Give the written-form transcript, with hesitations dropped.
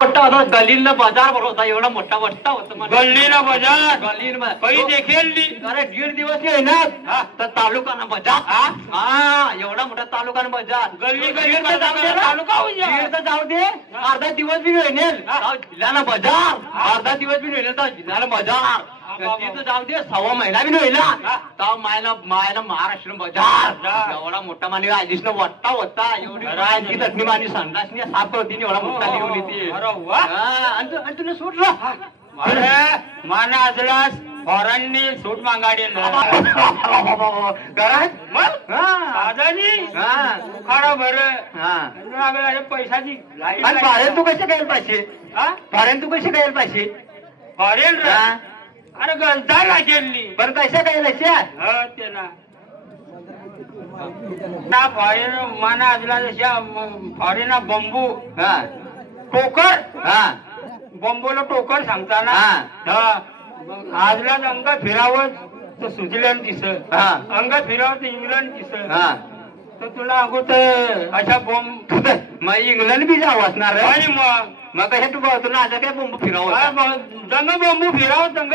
मोठा होता गल्लीला बाजार भरवता एवढा मोठा मोठा होता गल्लीला बाजार गल्लीला काही देखील अरे 1.5 दिवस येणार तर तालुकाना बाजार हा एवढा मोठा तालुकाना बाजार गल्ली दीड तर जाऊ दे तालुका होऊन जा. दीड तर जाऊ दे अर्धा दिवस बी येणार जिल्ह्याला बाजार अर्धा दिवस बी येणार तर जिल्ह्याला बाजार तिथं जाऊ दे 1.5 महिना बी नव्हला तर मायला महाराष्ट्र बाजार एवढा मोठा माने आधीच वाटता होता एवढी राजची चटणी मानी संडासनी साफ होती एवढा मोठा लिहून ती अरे वा. आणि तुला सुटलं अरे माना असलास फॉरननी सूट मागाडेल घरात मग साधानी खरा बरं पैशाची आणि फॉरेन तू कसे गायला पाहिजे फॉरेन तू कसे गायला पाहिजे फॉरेन अरे गलता लागेल पण कशा गायला ते ना फॉरेन माना असला जशा फॉरेन बंबू टोकर बंबूला टोकर सांगताना आजला अंग फिरावं तर स्वित्झर्लंड दिसत अंग फिरावं तर इंग्लंड दिसत तर तुला अगोदर अशा बॉम्ब मग इंग्लंड बी जावं असणार आणि मग कशा तू तुला आता काय बोंब फिरावं दंग बंबू फिरावं दंग